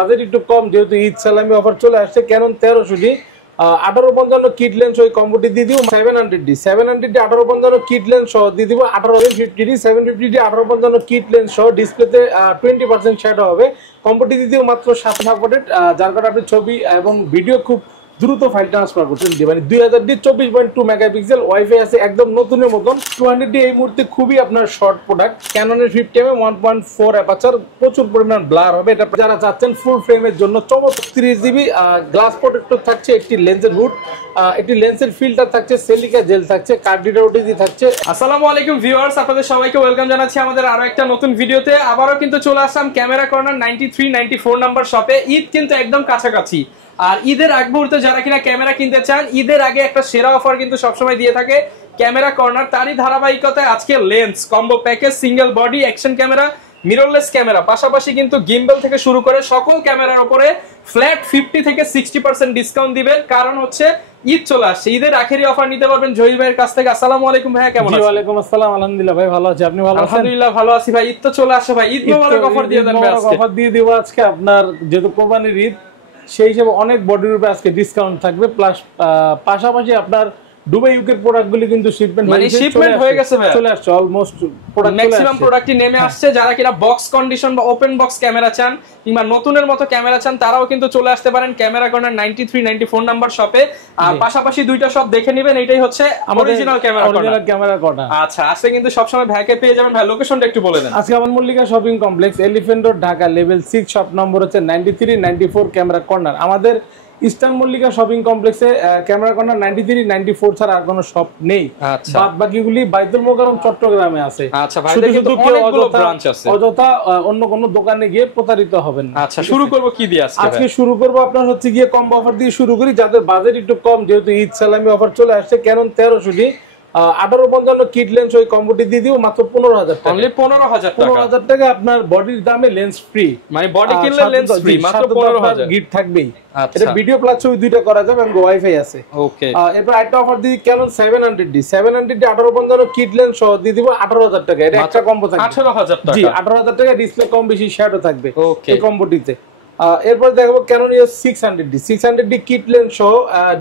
Budget একটু কম, যেহেতু ঈদ সালামি অফার চলে আসছে, ক্যানন 1300D 1855 কিট লেন্স ওই কম্বোটি দিয়ে দিব 700D 1855 কিট লেন্স সহ দিয়ে দিব 750D 1855 কিট লেন্স সহ ডিসপ্লেতে 20% শ্যাডো হবে। কম্বোটি দিয়ে দিব মাত্র 7 সাপোর্টেড, যার কারণে আপনি ছবি এবং ভিডিও খুব দ্রুত ফাইল ট্রান্সফার করছেন। মানে 2000D 24.2 মেগাপিক্সেল, ওয়াইফাই আছে একদম নতুনের মতন। 200D এই মুহূর্তে খুবই আপনার শর্ট প্রোডাক্ট। ক্যাননের 50mm 1.4 অ্যাপারচার, প্রচুর পরিমাণ ব্লার হবে। এটা যারা চাচ্ছেন ফুল ফ্রেমের জন্য চমৎকার 30GB গ্লাস প্রোটেক্টর থাকছে, একটি লেন্সের হুড, একটি লেন্সের ফিল্টার থাকছে, সিলিকা জেল থাকছে, কার্ড রিডার ওটিজি থাকছে। আসসালামু আলাইকুম ভিউয়ার্স, আপনাদের সবাইকে ওয়েলকাম জানাচ্ছি আমাদের আরো একটা নতুন ভিডিওতে। আবারও কিন্তু চলে আসলাম ক্যামেরা কর্নার 93-94 নাম্বার শপে। ঈদ কিন্তু একদম কাছাকাছি, আর ঈদের আগ মুহূর্তে যারা কিনা ক্যামেরা কিনতে চান, ঈদের আগে একটা সেরা অফার কিন্তু সবসময় দিয়ে থাকে ক্যামেরা কর্নার। তারই ধারাবাহিকতায় আজকে lens combo package, single body action camera, mirrorless camera, পাশাপাশি কিন্তু গিম্বল থেকে শুরু করে সকল ক্যামেরার উপরে ফ্ল্যাট 50 থেকে 60% ডিসকাউন্ট দিবেন। কারণ হচ্ছে ঈদ চলে আসছে, ঈদের আখেরি অফার নিতে পারবেন জহির ভাইয়ের কাছ থেকে। আসসালামু আলাইকুম ভাইয়া, কেমন আছেন? জি ওয়ালাইকুম আসসালাম, আলহামদুলিল্লাহ ভাই ভালো আছি, আপনি ভালো আছেন? আলহামদুলিল্লাহ ভালো আছি ভাই। ঈদ তো চলে আসছে ভাই, ঈদ মোবারক অফার দিয়ে দেন ভাই। আজকে অফার দিয়ে দিব আজকে আপনার, যেহেতু কোরবানির ঈদ, সেই হিসেবে অনেক বডির উপরে আজকে ডিসকাউন্ট থাকবে। প্লাস পাশাপাশি আপনার দুবাই ইউকে প্রোডাক্টগুলি কিন্তু শিপমেন্ট হয়ে গেছে ভাই, চলে আসছে অলমোস্ট, প্রোডাক্ট ম্যাক্সিমাম প্রোডাক্টই নেমে আসছে। যারা কিনা বক্স কন্ডিশন বা ওপেন বক্স ক্যামেরা চান কিংবা নতুনের মতো ক্যামেরা চান, তারাও কিন্তু চলে আসতে পারেন ক্যামেরা কর্নার 93-94 নাম্বার শপে। আর পাশাপাশি দুইটা শপ দেখে নেবেন, এটাই হচ্ছে অরিজিনাল ক্যামেরা কর্নার। আচ্ছা, আজকে কিন্তু সবসময় ভাইকে পেয়ে যাবেন। ভাই লোকেশনটা একটু বলে দেন। আজকে আমার Mallika shopping complex, elephant road, Dhaka, level 6, shop number হচ্ছে 93-94 ক্যামেরা কর্নার। আমাদের ইস্টার্ন মল্লিকা শপিং কমপ্লেক্সে ক্যামেরা কর্নার 93-94 ছাড়া আর কোনো শপ নেই। বাদ বাকিগুলি বাইতুল মোকাররম চট্টগ্রামে আছে। আচ্ছা, ভাইদের কিন্তু অনেকগুলো ব্রাঞ্চ আছে, অযথা অন্য কোনো দোকানে গিয়ে প্রতারিত হবেন না। আচ্ছা, শুরু করব কি দিয়ে আজকে? আজকে শুরু করব আপনার হচ্ছে গিয়ে কম্বো অফার দিয়ে শুরু করি, যাদের বাজেট একটু কম, যেহেতু ঈদ সালামি অফার চলে আসছে। ক্যানন 1300D 1855 কিট লেন্স ওই কম্বোটি দিয়ে দিব মাত্র 15,000 টাকা। অনলি 15,000 টাকা আপনার বডির দামে লেন্স ফ্রি, মানে বডি কিনলে লেন্স ফ্রি, মাত্র 15,000 গিফট থাকবেই। আচ্ছা, এটা ভিডিও প্লাস ছবি দুইটা করা যাবে এবং ওয়াইফাই আছে। ওকে, এরপর একটা অফার দিই ক্যানন 700D 1855 কিট লেন্স সহ দিয়ে দিব 18,000 টাকা। এটা একটা কম্বো থাকবে 18,000 টাকা। জি, 18,000 টাকা, ডিসপ্লে কম বেশি শ্যাডো থাকবে ওকে এই কম্বোটিতে। এরপর দেখো ক্যানন 600D কিট লেন্স সহ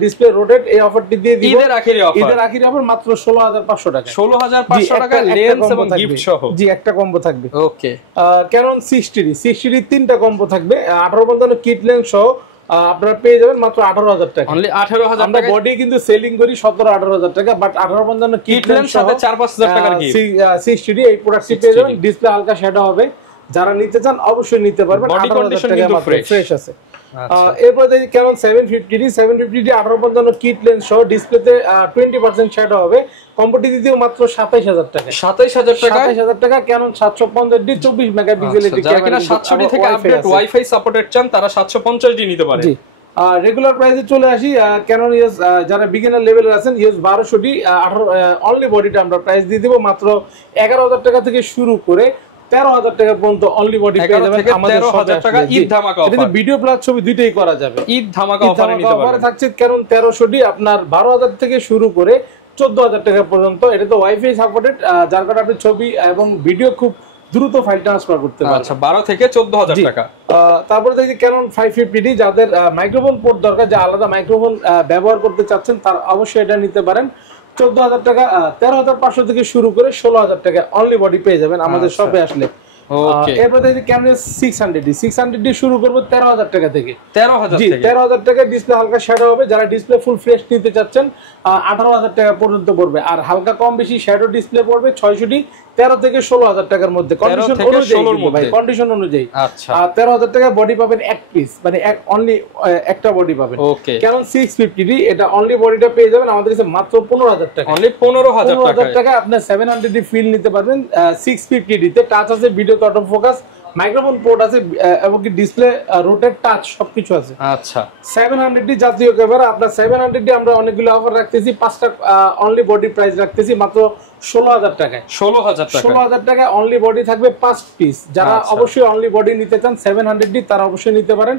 ডিসপ্লে রোটেট, এই অফারটি দিয়ে দিব ঈদের আখেরি অফার মাত্র 16,500 টাকা। 16,500 টাকা লেন্স এবং গিফট সহ। জি, একটা কম্বো থাকবে। ওকে, ক্যানন 60D তিনটা কম্বো থাকবে, 1855 কিট লেন্স সহ আপনারা পেয়ে যাবেন মাত্র 18,000 টাকা। অনলি 18,000 টাকা। বডি কিন্তু সেলিং করি 17-18,000 টাকা, বাট 1855 কিট লেন্স সাথে 4-5,000 টাকার গিফট। 60D এই প্রোডাক্টটি পেয়ে যাবেন। ডিসপ্লে হালকা শ্যাডো হবে, যারা নিতে চান অবশ্যই নিতে পারবেন। বডি কন্ডিশন কিন্তু ফ্রেশ আছে। এরপর দেখি ক্যানন 750D 1855 কিট লেন্স সহ ডিসপ্লেতে 20% শ্যাডো হবে। কম্বোটি দিতেও মাত্র 27,000 টাকা। 27,000 টাকা। ক্যানন 750D 24 মেগাপিক্সেল এর যারা কিনা 700D থেকে আপডেট ওয়াইফাই সাপোর্টেড চান, তারা 750D নিতে পারে। জি, রেগুলার প্রাইসে চলে আসি। ক্যানন ইউএস যারা বিগিনার লেভেলের আছেন, ইউএস 1200D অনলি বডিটা আমরা প্রাইস দিয়ে দিব মাত্র 11,000 টাকা থেকে শুরু করে 13,000 টাকা পর্যন্ত অনলি বডি পেয়ে যাবেন আমাদের 13,000 টাকা। ঈদ ধামাকা অফার, এটা ভিডিও প্লাস ছবি দুইটাই করা যাবে। ঈদ ধামাকা অফারে নিতে পারবেন। থাকছে ক্যানন 1300D আপনার 12,000 থেকে শুরু করে 14,000 টাকা পর্যন্ত। এটা তো ওয়াইফাই সাপোর্টেড, যার কারণে আপনি ছবি এবং ভিডিও খুব দ্রুত ফাইল ট্রান্সফার করতে পারবেন। আচ্ছা, 12 থেকে 14,000 টাকা। তারপরে দেখি ক্যানন 550D, যাদের মাইক্রোফোন পোর্ট দরকার, যে আলাদা মাইক্রোফোন ব্যবহার করতে চাচ্ছেন, তার অবশ্যই এটা নিতে পারেন। 14,000 টাকা, 13,500 থেকে শুরু করে 16,000 টাকা অনলি বডি পেয়ে যাবেন আমাদের শপে আসলে। এরপর দেখি ক্যানন 600D শুরু করবো 13,000 টাকা থেকে। 13,000 টাকা, ডিসপ্লে হালকা শ্যাডো হবে। যারা ডিসপ্লে ফুল ফ্রেশ নিতে চাচ্ছেন 18,000 টাকা পর্যন্ত পড়বে, আর হালকা কম বেশি শ্যাডো ডিসপ্লে পড়বে 600D 13 থেকে 16,000 টাকার মধ্যে, কন্ডিশন অনুযায়ী। আচ্ছা, 13,000 টাকা বডি পাবেন এক পিস, মানে অনলি একটা বডি পাবেন। ক্যানন 650D এটা অনলি বডিটা পেয়ে যাবেন আমাদের কাছে মাত্র 15,000 টাকা। অনলি 15,000 টাকা আপনার 700D ফিল নিতে পারবেন। 650D তে টাচ আছে, video auto focus, microphone port আছে এবং কি ডিসপ্লে রোটেট টাচ সবকিছু আছে। আচ্ছা, 700D জাতীয় ক্যামেরা। আপনার 700D আমরা অনেকগুলো অফার রাখতেছি, 5টা অনলি বডি প্রাইস রাখতেছি মাত্র 16,000 টাকায়। 16,000 টাকা অনলি বডি থাকবে 5 পিস। যারা অবশ্যই অনলি বডি নিতে চান 700D, তারা অবশ্যই নিতে পারেন।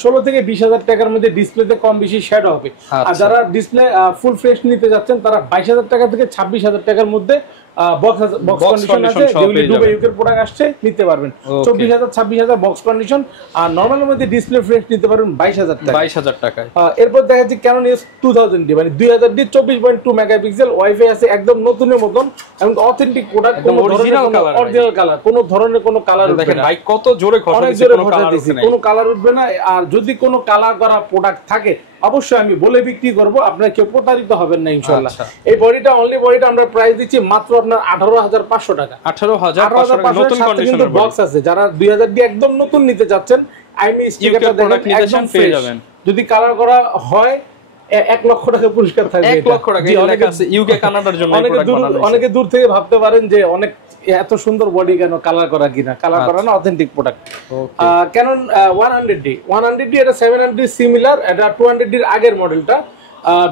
16 থেকে 20,000 টাকার মধ্যে ডিসপ্লেতে কম বেশি শ্যাডো হবে। আর যারা ডিসপ্লে ফুল ফ্রেশ নিতে যাচ্ছেন, তারা 22,000 টাকা থেকে 26,000 টাকার মধ্যে বক্স কন্ডিশন আছে, যেগুলো দুবাই ইউকের প্রোডাক্ট আসছে নিতে পারবেন 24,000 26,000 বক্স কন্ডিশন। আর নরমালের মধ্যে ডিসপ্লে ফ্রেশ নিতে পারবেন 22,000 টাকায়। এরপর দেখা যাচ্ছে ক্যানন EOS 2000D মানে 2000D 24.2 মেগাপিক্সেল, ওয়াইফাই আছে, একদম নতুনের মতন এবং অথেন্টিক প্রোডাক্ট, কোনো অরিজিনাল কালার, কোনো ধরনের কোনো কালার উঠবে না। ভাই কত জোরে ঘষা দিছে, কোনো কালার উঠবে না। আর যদি কোনো কালার করা প্রোডাক্ট থাকে অবশ্যই আমি বলে বিক্রি করব, আপনারা কেউ প্রতারিত হবেন না ইনশাআল্লাহ। এই বডিটা অনলি বডিটা আমরা প্রাইস দিচ্ছি মাত্র আপনার 18,500 টাকা। 18,500 নতুন কন্ডিশনের বক্স আছে। যারা 2000D একদম নতুন নিতে যাচ্ছেন আইমি স্টিকারটা দেখেন একদম পেয়ে যাবেন। যদি কালার করা হয় 1 লক্ষ টাকা পুরস্কার থাকবে। 1 লক্ষ টাকা লেখা আছে ইউকে কানাডার জন্য। অনেকে দূর থেকে ভাবতে পারেন যে অনেক এত সুন্দর বডি কেন কালার করা কিনা, কালার করা না, অথেন্টিক প্রোডাক্ট। ক্যানন 100D এটা 700D সিমিলার, এটা 200D এর আগের মডেলটা।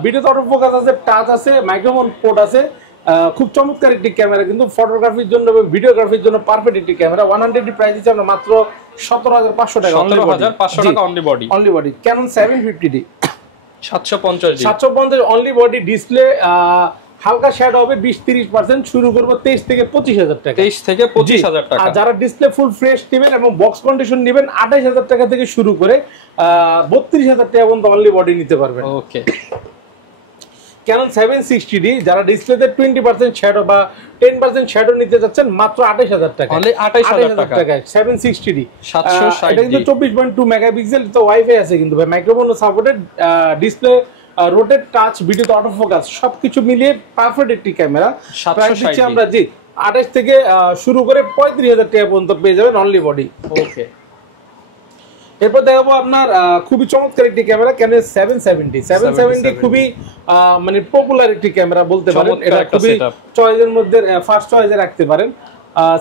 ভিডিওতে অটো ফোকাস আছে, টাচ আছে, মাইক্রোফোন পোর্ট আছে, খুব চমৎকার একটি ক্যামেরা, কিন্তু ফটোগ্রাফির জন্য এবং ভিডিওগ্রাফির জন্য পারফেক্ট একটি ক্যামেরা। 100D প্রাইস দিচ্ছে আমরা মাত্র 17,500 টাকা। 17,500 টাকা only body. Canon 750D 750 only body, display হালকা শ্যাডো হবে 20-30%, শুরু করব 23 থেকে 25,000 টাকা। 23 থেকে 25,000 টাকা। আর যারা ডিসপ্লে ফুল ফ্রেশ নেবেন এবং বক্স কন্ডিশন নেবেন 28,000 টাকা থেকে শুরু করে 32,000 টাকা পর্যন্ত অনলি বডি নিতে পারবেন। ওকে। ক্যানন 760D যারা ডিসপ্লেতে 20% শ্যাডো বা 10% শ্যাডো নিতে যাচ্ছেন মাত্র 28,000 টাকা। অনলি 28,000 টাকা 760D। 760D এটা কিন্তু 24.2 মেগাপিক্সেল, তো ওয়াইফাই আছে কিন্তু ভাই, microphone supported, display rotate, touch, ভিডিওতে অটো ফোকাস সবকিছু মিলিয়ে পারফেক্ট একটি ক্যামেরা। প্রাইস দিচ্ছি আমরা 28 থেকে শুরু করে 35,000 টাকা পর্যন্ত পেয়ে যাবেন অনলি বডি। ওকে। এরপর দেখাবো আপনার খুবই চমৎকার একটি ক্যামেরা, ক্যানন 770 খুবই মানে পপুলার একটি ক্যামেরা বলতে পারেন। এটা খুবই চয়েসের মধ্যে ফার্স্ট চয়েসে রাখতে পারেন।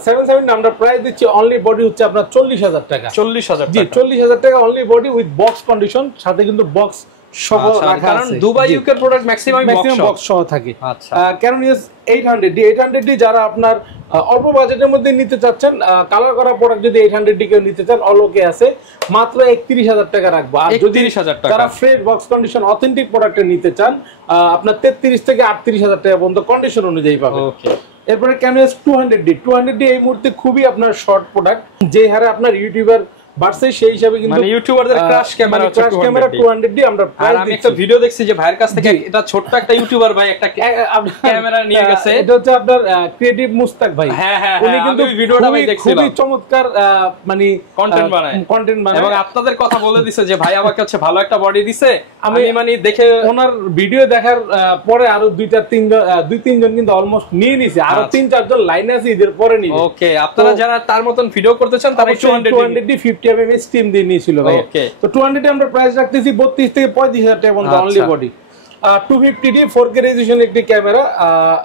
770 আমরা প্রাইস দিচ্ছি অনলি বডি হচ্ছে আপনার 40,000 টাকা। 40,000 টাকা only body with box condition, সাথে কিন্তু বক্স সহ রাখা আছে, কারণ দুবাই ইউকের প্রোডাক্ট ম্যাক্সিমাম বক্স সহ থাকে। ক্যানন EOS 800D যারা আপনার অল্প বাজেটের মধ্যে নিতে চাচ্ছেন, কালার করা প্রোডাক্ট যদি 800D কেউ নিতে চান অলোকে আছে, মাত্র 31,000 টাকা রাখবো। আর যদি যারা fresh box condition authentic product নিতে চান আপনার 33 থেকে 38,000 টাকা পর্যন্ত কন্ডিশন অনুযায়ী পাবেন। এরপরে ক্যানন EOS 200D এই মুহূর্তে খুবই আপনার শর্ট প্রোডাক্ট, যে হারে আপনার ইউটিউবার বাড়ছে সেই হিসাবে কিন্তু মানে ইউটিউবারদের ক্র্যাশ ক্যামেরা 200D আমরা প্রাইস আমি একটা ভিডিও দেখছি যে ভাইয়ের কাছ থেকে এটা ছোট্ট একটা ইউটিউবার ভাই একটা ক্যামেরা নিয়ে গেছে। এটা হচ্ছে আপনার ক্রিয়েটিভ মুস্তাক ভাই। উনি কিন্তু ভিডিওটা আমি দেখছিলাম, খুবই চমৎকার মানে কন্টেন্ট বানায় এবং আপনাদের কথা বলে দিছে যে ভাই আমার কাছে ভালো একটা বডি দিছে। আমি মানে দেখে ওনার ভিডিও দেখার পরে আরো 2-3 জন কিন্তু অলমোস্ট নিয়ে নিছে, আরো 3-4 জন লাইনে আছে এদের পরে নিবে। ওকে, আপনারা যারা তার মতন ভিডিও করতে চান তারা 200D 50mm স্টিম দিয়ে নিয়েছিল ভাই। তো 200D আমরা প্রাইস রাখতেছি 32 থেকে 35,000 টাকা পর্যন্ত only body. 250D 4K resolution একটি ক্যামেরা,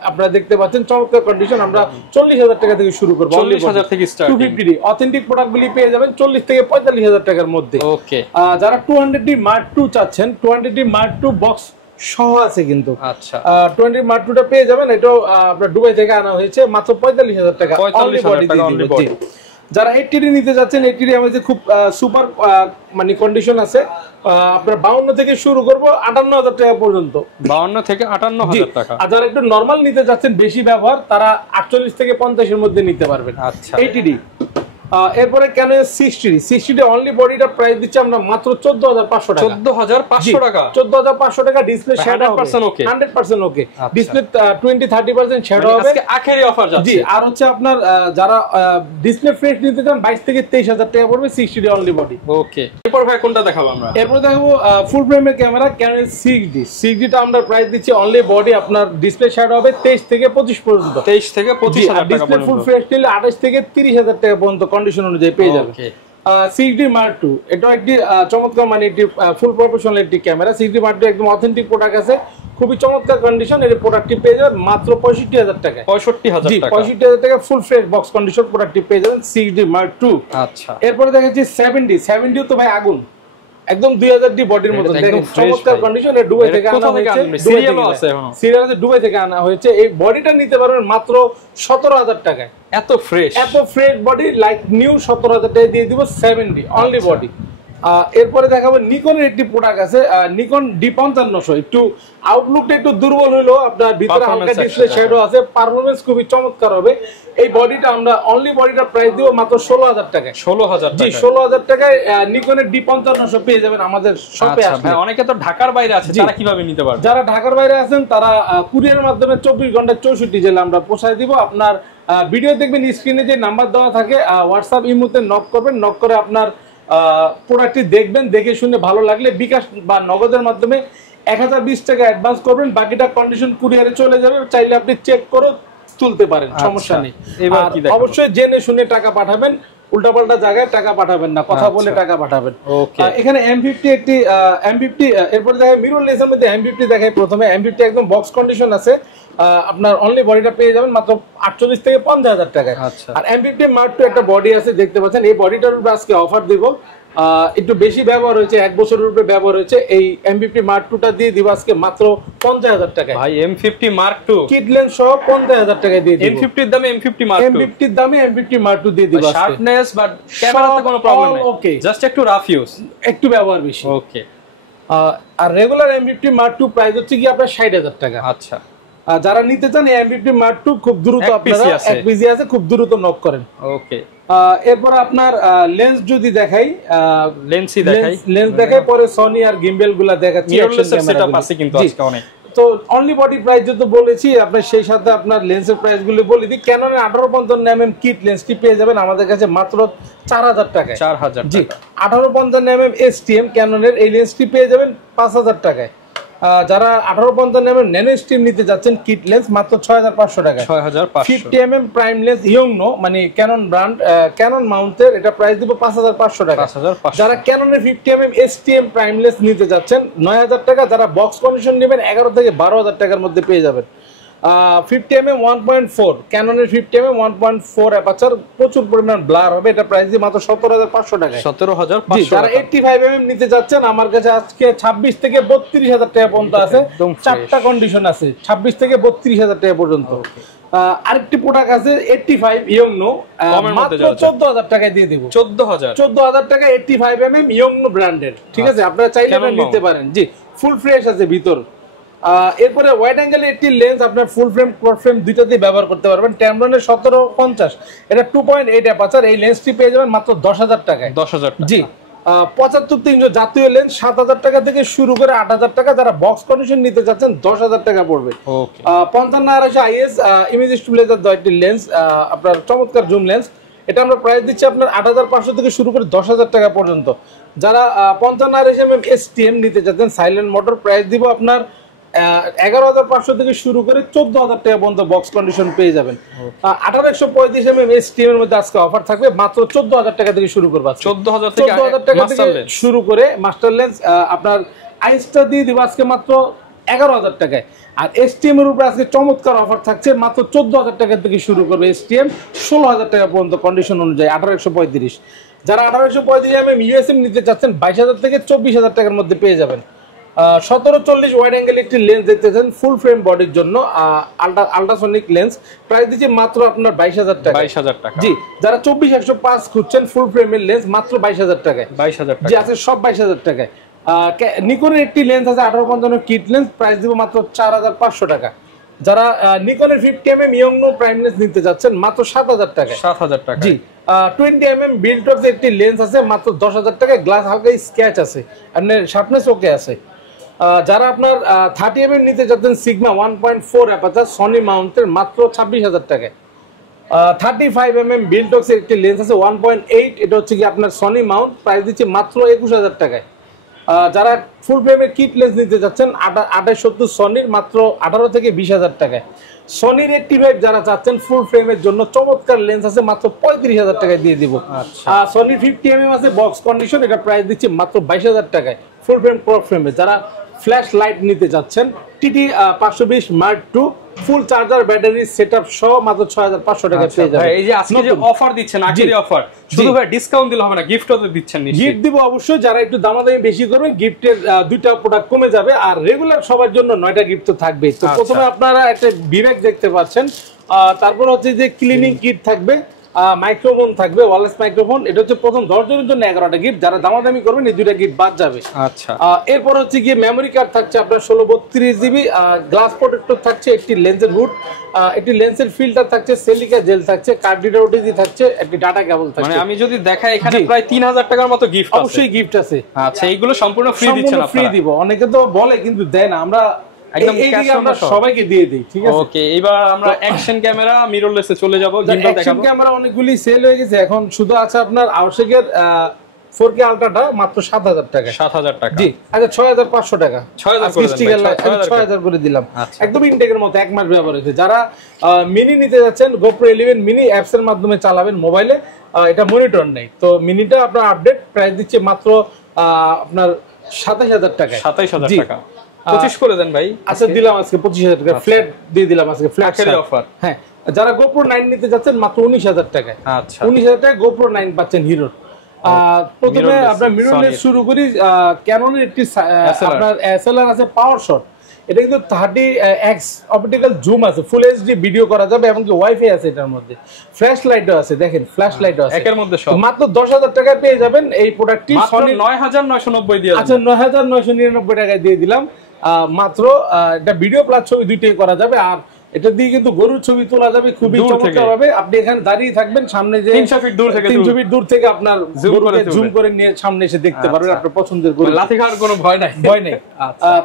আপনারা দেখতে পাচ্ছেন চমৎকার কন্ডিশন, আমরা 40,000 টাকা থেকে শুরু করব। 40,000 থেকে স্টার্ট। 250D অথেন্টিক প্রোডাক্টগুলি পেয়ে যাবেন 40 থেকে 45,000 টাকার মধ্যে। ওকে। যারা 200D Mark II চাচ্ছেন, 200D Mark II বক্স সহ আছে কিন্তু। আচ্ছা, 200D Mark II টা পেয়ে যাবেন, এটাও আপনার দুবাই থেকে আনা হয়েছে মাত্র 45,000 টাকা অনলি বডি। যারা 80D নিতে যাচ্ছেন, 80D আমাদের খুব সুপার মানে কন্ডিশন আছে, আপনার 52 থেকে শুরু করব 58,000 টাকা পর্যন্ত। 52 থেকে 58,000 টাকা। আর যারা একটু নরমাল নিতে যাচ্ছেন বেশি ব্যবহার, তারা 48 থেকে 50 এর মধ্যে নিতে পারবেন। আচ্ছা, 80D। এরপরে ক্যানন 60D অনলি বডিটা প্রাইস দিচ্ছি আমরা মাত্র 14,500 টাকা। 14,500 টাকা। 14,500 টাকা। ডিসপ্লে শ্যাডো 100% ওকে। 100% ওকে। ডিসপ্লে 20-30% শ্যাডো হবে। আজকে আখেরি অফার যাচ্ছে। আর হচ্ছে আপনার যারা ডিসপ্লে ফ্রেশ নিতে চান 22 থেকে 23,000 টাকা পড়বে 60D অনলি বডি। ওকে। এরপর ভাই কোনটা দেখাবো আমরা? এরপর দেখাবো ফুল ফ্রেমের ক্যামেরা ক্যানন 6D টা আমরা প্রাইস দিচ্ছি অনলি বডি, আপনার ডিসপ্লে শ্যাডো হবে 23 থেকে 25 পর্যন্ত। 23 থেকে 25,000 টাকা। ডিসপ্লে ফুল ফ্রেশ নিলে 28 থেকে 30,000 টাকা পর্যন্ত কন্ডিশন অনুযায়ী পেয়ে যাবেন। 6D Mark II এটা একটি চমৎকার মানে একটি ফুল প্রফেশনাল একটি ক্যামেরা। 6D Mark II একদম অথেন্টিক প্রোডাক্ট আছে, খুবই চমৎকার কন্ডিশন। এর প্রোডাক্টটি পেয়ে যাবেন মাত্র 65,000 টাকা। 65,000 টাকা ফুল ফ্রেশ বক্স কন্ডিশন প্রোডাক্টটি পেয়ে যাবেন 6D Mark II। আচ্ছা, এরপরে দেখাচ্ছি 70 তো ভাই আগুন, একদম 2000D বডির মতো, দেখেন চমৎকার কন্ডিশন। এর দুবাই থেকে আনা হয়েছে, সিরিয়াল আছে, দুবাই থেকে আনা হয়েছে। এই বডিটা নিতে পারবেন মাত্র 17,000 টাকায়। এত ফ্রেশ বডি লাইক নিউ 17,000 টাকা দিয়ে দিব 70 অনলি বডি। এরপরে দেখাবো নিকনের একটি প্রোডাক্ট আছে, নিকন D5500। একটু আউটলুকটা একটু দুর্বল হলো, আপনার ভিতরে হালকা ডিসপ্লে শ্যাডো আছে, পারফরম্যান্স খুবই চমৎকার হবে। এই বডিটা আমরা অনলি বডিটার প্রাইস দিব মাত্র 16000 টাকায়। 16000 জি, 16000 টাকায় নিকনের D5500 পেয়ে যাবেন আমাদের শপে আসলে। ভাই অনেকে তো ঢাকার বাইরে আছে, তারা কিভাবে নিতে পারবে? যারা ঢাকার বাইরে আছেন তারা কুরিয়ারের মাধ্যমে 24 ঘন্টা 64 জেলা আমরা পৌঁছায় দিব। আপনার ভিডিও দেখবেন স্ক্রিনে যে নাম্বার দেওয়া থাকে, হোয়াটসঅ্যাপ ইমোতে নক করবেন, নক করে আপনার প্রোডাক্টটি দেখবেন, দেখে শুনে ভালো লাগলে বিকাশ বা নগদের মাধ্যমে 1020 টাকা অ্যাডভান্স করবেন, বাকিটা কন্ডিশন কুরিয়ারে চলে যাবে, চাইলে আপনি চেক করে তুলতে পারেন, সমস্যা নেই। অবশ্যই জেনে শুনে টাকা পাঠাবেন, উল্টাপাল্টা জায়গায় টাকা পাঠাবেন না, কথা বলে টাকা পাঠাবেন। এখানে M50 একটি M50, এরপর দেখেন মিররলেসের মধ্যে M50 দেখায়। প্রথমে M50 একদম বক্স কন্ডিশন আছে, আপনার অনলি বডিটা পেয়ে যাবেন মাত্র 48 থেকে 50000 টাকায়। আর M50 Mark II একটা বডি আছে দেখতে পাচ্ছেন, এই বডিটার উপরে আজকে অফার দেব, একটু বেশি ব্যবহার হয়েছে, 1 বছরের উপরে ব্যবহার হয়েছে। এই M50 Mark II টা দিয়ে দিব আজকে মাত্র 50000 টাকায়। ভাই M50 Mark II kit lens সহ 50000 টাকায় দিয়ে দিব। M50 এর দামে M50 Mark II, M50 এর দামে M50 Mark II দিয়ে দিব আজকে। শার্পনেস বাট ক্যামেরাতে কোনো প্রবলেম নেই, ওকে, জাস্ট একটু রাফ ইউজ, একটু ব্যবহার বেশি। ওকে। আর regular M50 Mark II price হচ্ছে কি আপনার 60000 টাকা। আচ্ছা, যারা নিতে চান এই M50 Mark II খুব দ্রুত আপনারা এক পিসি আছে, খুব দ্রুত নক করেন। ওকে। এরপর আপনার লেন্স যদি দেখাই, লেন্স দেখাই, পরে সনি আর গিম্বেল গুলা দেখাচ্ছি। সেটআপ আছে কিন্তু আজকে অনেক। তো অনলি বডি প্রাইস যেহেতু বলেছি, আপনার সেই সাথে আপনার লেন্সের প্রাইস গুলো বলে দিই। ক্যাননের 1855 mm কিট লেন্সটি পেয়ে যাবেন আমাদের কাছে মাত্র 4000 টাকায়। 4000 জি, 1855 mm STM ক্যাননের এই লেন্সটি পেয়ে যাবেন 5000 টাকায়। যারা 1855 mm ন্যানো স্টিম নিতে যাচ্ছেন কিট লেন্স মাত্র 6500 টাকা। 50 mm প্রাইম লেন্স ইয়ংনো মানে ক্যানন ব্র্যান্ড, ক্যানন মাউন্টের, এটা প্রাইস দিব 5500 টাকা। যারা ক্যাননের 50 mm STM প্রাইম লেন্স নিতে যাচ্ছেন 9000 টাকা। যারা বক্স কন্ডিশন নেবেন 11 থেকে 12000 টাকার মধ্যে পেয়ে যাবেন। 50 mm 1.4 ক্যাননের 50 mm 1.4 অ্যাপারচার, প্রচুর পরিমাণ ব্লার হবে, এটা প্রাইস দিয়ে মাত্র 17500 টাকা। 17500। যারা 85 mm নিতে যাচ্ছেন আমার কাছে আজকে 26 থেকে 32000 টাকা পর্যন্ত আছে, চারটা কন্ডিশন আছে, 26 থেকে 32000 টাকা পর্যন্ত। আরেকটি প্রোডাক্ট আছে 85 ইয়ংনো, মাত্র 14000 টাকায় দিয়ে দেব। 14000 টাকা 85 mm ইয়ংনো ব্র্যান্ডের, ঠিক আছে, আপনারা চাইলে নিতে পারেন। জি, ফুল ফ্রেশ আছে ভিতর। এরপরে ওয়াইড অ্যাঙ্গেল একটি লেন্স আপনার ফুল ফ্রেম কোয়াড ফ্রেম দুইটাতেই ব্যবহার করতে পারবেন। ট্যামরনের 1750, এটা 2.8 অ্যাপারচার, এই লেন্সটি পেয়ে যাবেন মাত্র 10000 টাকায়। 10000 টাকা। জি, 75-300 জাতীয় লেন্স 7000 টাকা থেকে শুরু করে 8000 টাকা। যারা বক্স কন্ডিশন নিতে চাচ্ছেন 10000 টাকা পড়বে। 55-250 IS ইমেজ স্টেবিলাইজার একটি লেন্স, আপনার চমৎকার জুম লেন্স, এটা আমরা প্রাইস দিচ্ছি আপনার 8500 থেকে শুরু করে 10000 টাকা পর্যন্ত। যারা 55 mm STM নিতে চাচ্ছেন সাইলেন্ট মোটর, প্রাইস দিব আপনার 11500 থেকে শুরু করে 14000 টাকা পর্যন্ত বক্স কন্ডিশন পেয়ে যাবেন। 18135 mm STM এর মধ্যে আজকে অফার থাকবে মাত্র 14000 টাকা থেকে শুরু করবে। 14000 টাকা থেকে শুরু করে মাস্টার লেন্স আপনার আইসটা দিয়ে দিব আজকে মাত্র 11000 টাকায়। আর STM এর উপরে আজকে চমৎকার অফার থাকছে, মাত্র 14000 টাকা থেকে শুরু করবে STM 16000 টাকা পর্যন্ত কন্ডিশন অনুযায়ী 18135। যারা 18135 mm USM নিতে চাচ্ছেন 22000 থেকে 24000 টাকার মধ্যে পেয়ে যাবেন। 1740 ওয়াইড অ্যাঙ্গেল একটি লেন্স দেখতেছেন ফুল ফ্রেম বডির জন্য, আল্ট্রাসনিক লেন্স, প্রাইস দিচ্ছি মাত্র আপনার 22000 টাকা। 22000 টাকা। জি, যারা 24-105 খুঁজছেন ফুল ফ্রেমের লেন্স মাত্র 22000 টাকায়। 22000 টাকা। জি, আছে সব 22000 টাকায়। নিকনের একটি লেন্স আছে 1855 কিট লেন্স, প্রাইস দিব মাত্র 4500 টাকা। যারা নিকনের 50 mm ইয়ংনো প্রাইম লেন্স নিতে যাচ্ছেন মাত্র 7000 টাকা। 7000 টাকা। জি, 20 mm বিল্টপস একটি লেন্স আছে মাত্র 10000 টাকায়, গ্লাস হালকা স্ক্র্যাচ আছে, আপনার শার্পনেস ওকে আছে। যারা আপনার 30 mm নিতে যাচ্ছেন সিগমা 1.4 অ্যাপারচার সনি মাউন্টের মাত্র 26000 টাকায়। 35 mm বিল্টক্স একটি লেন্স আছে 1.8, এটা হচ্ছে কি আপনার সনি মাউন্ট, প্রাইস দিচ্ছি মাত্র 21000 টাকায়। যারা ফুল ফ্রেমের কিট লেন্স নিতে যাচ্ছেন 2870 সনির মাত্র 18 থেকে 20000 টাকায়। সনির 85 যারা চাচ্ছেন ফুল ফ্রেমের জন্য চমৎকার লেন্স আছে মাত্র 35000 টাকায় দিয়ে দিব। সনির 50 mm আছে বক্স কন্ডিশন, এটা প্রাইস দিচ্ছি মাত্র 22000 টাকায় ফুল ফ্রেম ক্রপ ফ্রেমে। যারা ফ্ল্যাশ লাইট নিতে যাচ্ছেন টিটি 520 Mark II ফুল চার্জার ব্যাটারি সেটআপ সহ মাত্র 6500 টাকা পেয়ে যাবেন। এই যে আজকে যে অফার দিচ্ছেন, আজকের অফার শুধু ভাই ডিসকাউন্ট দিলে হবে না, গিফটও তো দিচ্ছেন নিশ্চয়ই। গিফট দিব অবশ্যই, যারা একটু দামাদামি বেশি করবেন গিফটের 2টা প্রোডাক্ট কমে যাবে, আর রেগুলার সবার জন্য 9টা গিফট তো থাকবে। তো প্রথমে আপনারা একটা বিবেক দেখতে পাচ্ছেন, তারপর হচ্ছে যে ক্লিনিং কিট থাকবে, মাইক্রোফোন থাকবে, ওয়্যারলেস মাইক্রোফোন। এটা হচ্ছে প্রথম 10 জনের জন্য 11টা গিফট, যারা দামাদামি করবেন এই 2টা গিফট বাদ যাবে। আচ্ছা, এরপর হচ্ছে গিয়ে মেমোরি কার্ড থাকছে আপনার 1632 জিবি, গ্লাস প্রোটেক্টর থাকছে, একটি লেন্সের হুড, একটি লেন্সের ফিল্টার থাকছে, সিলিকা জেল থাকছে, কার্ড রিডার ওটিজি থাকছে, একটি ডাটা কেবল থাকছে। মানে আমি যদি দেখাই এখানে প্রায় 3000 টাকার মতো গিফট আছে। অবশ্যই গিফট আছে। আচ্ছা, এইগুলো সম্পূর্ণ ফ্রি দিচ্ছেন আপনারা? ফ্রি দিব, অনেকে তো বলে কিন্তু দেয় না, আমরা একদম আমরা সবাইকে দিয়ে দিই। ঠিক আছে, ওকে। এবার আমরা অ্যাকশন ক্যামেরা মিররলেসে চলে যাব, গিম্বল দেখাবো। অ্যাকশন ক্যামেরা অনেকগুলি সেল হয়ে গেছে, এখন শুধু আছে আপনার আউটশেকের 4K আলট্রাটা মাত্র 7000 টাকা। 7000 টাকা? জি। আচ্ছা 6500 টাকা। 6000 করে দিলাম। একদম ইনটেকের মতো, এক মাস ব্যবহার হয়েছে। যারা মিনি নিতে যাচ্ছেন, GoPro 11 মিনি অ্যাপস এর মাধ্যমে চালাবেন মোবাইলে, এটা মনিটর নেই, তো মিনিটা আপনার আপডেট প্রাইস দিচ্ছে মাত্র আপনার 27000 টাকা। 27000 টাকা 25 করে দেন ভাই। আচ্ছা দিলাম আজকে 25000 টাকা ফ্ল্যাট দিয়ে দিলাম আজকে, ফ্ল্যাট অফার। হ্যাঁ, যারা GoPro 9 নিতে যাচ্ছেন মাত্র 19000 টাকা। আচ্ছা, 19000 টাকা GoPro 9 পাচ্ছেন হিরোর। প্রথমে আমরা মিররলেস শুরু করি। ক্যাননের একটি আপনার এসএলআর আছে পাওয়ার শট, এটা কিন্তু 30x অপটিক্যাল জুম আছে, ফুল এইচডি ভিডিও করা যাবে, এবং কি ওয়াইফাই আছে এটার মধ্যে, ফ্ল্যাশ লাইটও আছে, দেখেন ফ্ল্যাশ লাইটও আছে একের মধ্যে সব। মাত্র 10000 টাকায় পেয়ে যাবেন এই প্রোডাক্টটি। মাত্র 9990 দিয়ে। আচ্ছা 9999 টাকায় দিয়ে দিলাম মাত্র। এটা ভিডিও প্লাস ছবি দুইটাই করা যাবে, আর এটা দিয়ে কিন্তু গরুর ছবি তোলা যাবে খুবই চমৎকার ভাবে। আপনি এখানে দাঁড়িয়ে থাকবেন, সামনে যে 300 ফিট দূর থেকে 300 ফিট দূর থেকে আপনার জুম করে নিয়ে সামনে এসে দেখতে পারবেন আপনার পছন্দের গরু। লাথি খাওয়ার কোনো ভয় নাই, ভয় নেই।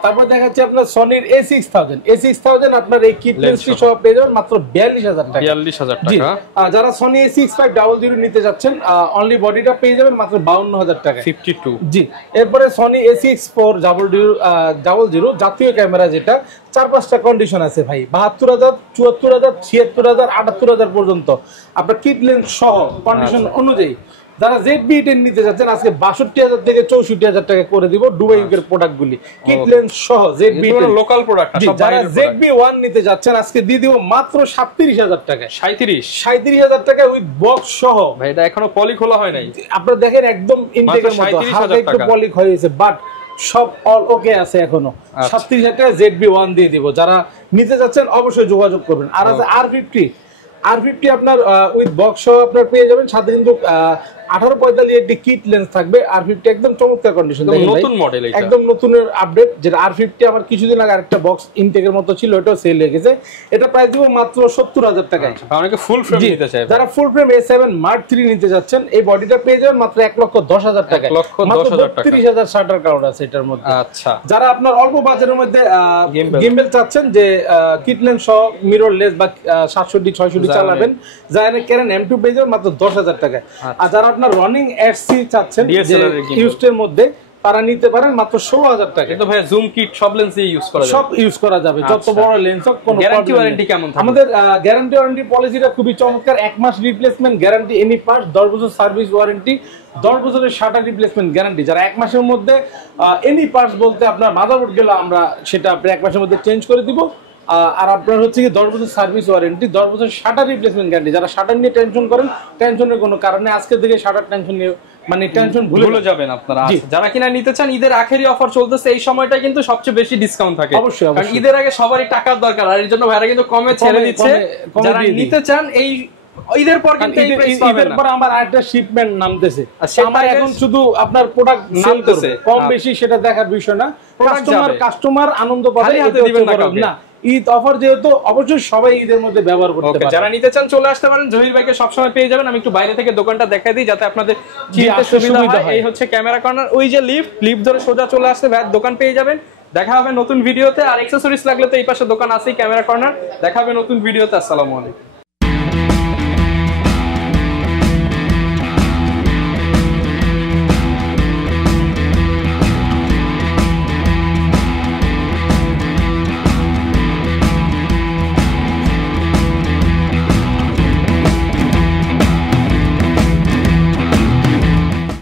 তারপর দেখাচ্ছি আপনার সনির A6000 আপনার এই কিট লেন্সটি সহ পেয়ে যাবেন মাত্র 42000 টাকা। 42000 টাকা। যারা সনি A6500 নিতে যাচ্ছেন, অনলি বডিটা পেয়ে যাবেন মাত্র 52000 টাকা। 52। জি। এরপরে সনি A6400 জাতীয় ক্যামেরা, যেটা 4-5টা কন্ডিশন আছে ভাই, 72000, 74000, 76000, 78000 পর্যন্ত আপনার কিট লেন্স সহ কন্ডিশন অনুযায়ী। যারা ZB-10 নিতে যাচ্ছেন আজকে 62000 থেকে 64000 টাকা করে দিব, দুবাই ইউকের প্রোডাক্টগুলি কিট লেন্স সহ ZB-10 লোকাল প্রোডাক্ট। যারা ZB-1 নিতে যাচ্ছেন আজকে দিয়ে দিব মাত্র 37000 টাকা। 37000 টাকা উইথ বক্স সহ। ভাই এটা এখনো পলি খোলা হয় নাই, আপনারা দেখেন একদম ইনটেকের মতো, হালকা একটু পলি হয়েছে, বাট সব অল ওকে আছে এখনো। 37000 টাকা ZB-1 দিয়ে দিব, যারা নিতে যাচ্ছেন অবশ্যই যোগাযোগ করবেন। আর আছে R50 আপনার উইথ বক্স সহ আপনার পেয়ে যাবেন, সাথে কিন্তু 1845 একটি কিট লেন্স থাকবে। R50 একদম চমৎকার কন্ডিশন, নতুন মডেল, একদম নতুনের আপডেট। যেটা R50 আমার কিছুদিন আগে আরেকটা বক্স ইনটেকের মতো ছিল, এটাও সেল হয়ে গেছে। এটা প্রাইস দিব মাত্র 70000 টাকায়। অনেকে ফুল ফ্রেম নিতে চায়, যারা ফুল ফ্রেম A7 Mark III নিতে যাচ্ছেন, এই বডিটা পেয়ে যাবেন মাত্র 1,10,000 টাকায়। 1,10,000 টাকা। 30000 শাটার কাউন্ট আছে এটার মধ্যে। আচ্ছা, যারা আপনার অল্প বাজেটের মধ্যে গিম্বল চাচ্ছেন, যে কিট লেন্স সহ মিররলেস বা 760 660 চালাবেন, যারা ক্যানন M2 পেয়ে যাবেন মাত্র 10000 টাকায়। আর যারা আপনার রানিং SC চাচ্ছেন ইউজের মধ্যে, তারা নিতে পারেন মাত্র 16000 টাকা। কিন্তু ভাই জুম কিট সব লেন্সে ইউজ করা যাবে, সব ইউজ করা যাবে, যত বড় লেন্স হোক। কোনো গ্যারান্টি ওয়ারেন্টি কেমন থাকে? আমাদের গ্যারান্টি ওয়ারেন্টি পলিসিটা খুবই চমৎকার। 1 মাস রিপ্লেসমেন্ট গ্যারান্টি এনি পার্টস, 10 বছর সার্ভিস ওয়ারেন্টি, 10 বছরের শাটার রিপ্লেসমেন্ট গ্যারান্টি। যারা 1 মাসের মধ্যে এনি পার্টস বলতে আপনার মাদারবোর্ড গেলে আমরা সেটা আপনি 1 মাসের মধ্যে চেঞ্জ করে দিব। আর আপনার হচ্ছে কি 10 বছর সার্ভিস ওয়ারেন্টি, 10 বছর শাটার রিপ্লেসমেন্ট গ্যারান্টি। যারা শাটার নিয়ে টেনশন করেন, টেনশনের কোনো কারণে আজকে থেকে শাটার টেনশন নিয়ে মানে টেনশন ভুলে যাবেন আপনারা। যারা কিনা নিতে চান, ঈদের আখেরি অফার চলতেছে, এই সময়টা কিন্তু সবচেয়ে বেশি ডিসকাউন্ট থাকে। অবশ্যই, কারণ ঈদের আগে সবারই টাকার দরকার, আর এর জন্য ভাইরা কিন্তু কমে ছেড়ে দিচ্ছে। যারা নিতে চান এই ঈদের পর কিন্তু এই প্রাইস পাবেন না। পর আমার আরেকটা শিপমেন্ট নামতেছে, আমার এখন শুধু আপনার প্রোডাক্ট নামতেছে, কম বেশি সেটা দেখার বিষয় না। কাস্টমার আনন্দ পাবে, হাতে দিবেন না। ঈদ অফার যেহেতু অবশ্যই সবাই ঈদের মধ্যে ব্যবহার করতে পারে। যারা নিতে চান চলে আসতে পারেন, জহির ভাইকে সবসময় পেয়ে যাবেন। আমি একটু বাইরে থেকে দোকানটা দেখাই দিই যাতে আপনাদের চিনতে সুবিধা হয়। এই হচ্ছে ক্যামেরা কর্নার, ওই যে লিফট ধরে সোজা চলে আসতে ভাই দোকান পেয়ে যাবেন। দেখা হবে নতুন ভিডিওতে। আর অ্যাকসেসরিজ লাগলে তো এই পাশে দোকান আছেই, ক্যামেরা কর্নার। দেখা হবে নতুন ভিডিওতে। আসসালামু আলাইকুম।